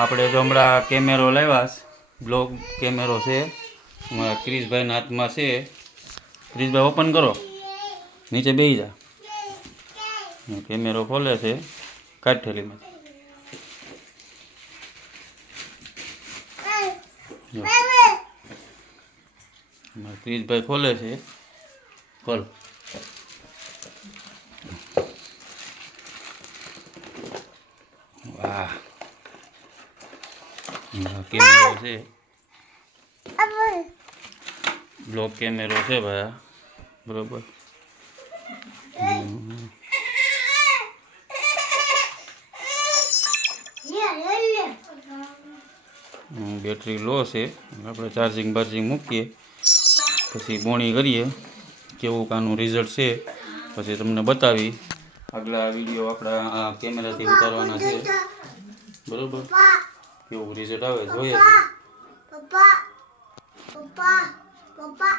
આપણે જો હમણાં કેમેરો લાવ્યા બ્લોગ કેમેરો છે અમારા ક્રિશભાઈના હાથમાં છે. ક્રિશભાઈ ઓપન કરો, નીચે બેસી જા. કેમેરો ખોલે છે કાઠેલીમાં. ક્રિશભાઈ ખોલે છે, ખોલ. વાહ, કેમેરો છે, બ્લોક કેમેરો છે ભાઈ, બરોબર. બેટરી લો છે, આપણે ચાર્જિંગ બાર્જિંગ મૂકીએ પછી બોણી કરીએ કેવું કાનું રિઝલ્ટ છે, પછી તમને બતાવી. આગલા વિડીયો આપણા આ કેમેરાથી ઉતારવાના છે, બરોબર. કેવું રિઝલ્ટ આવે જોઈએ છે.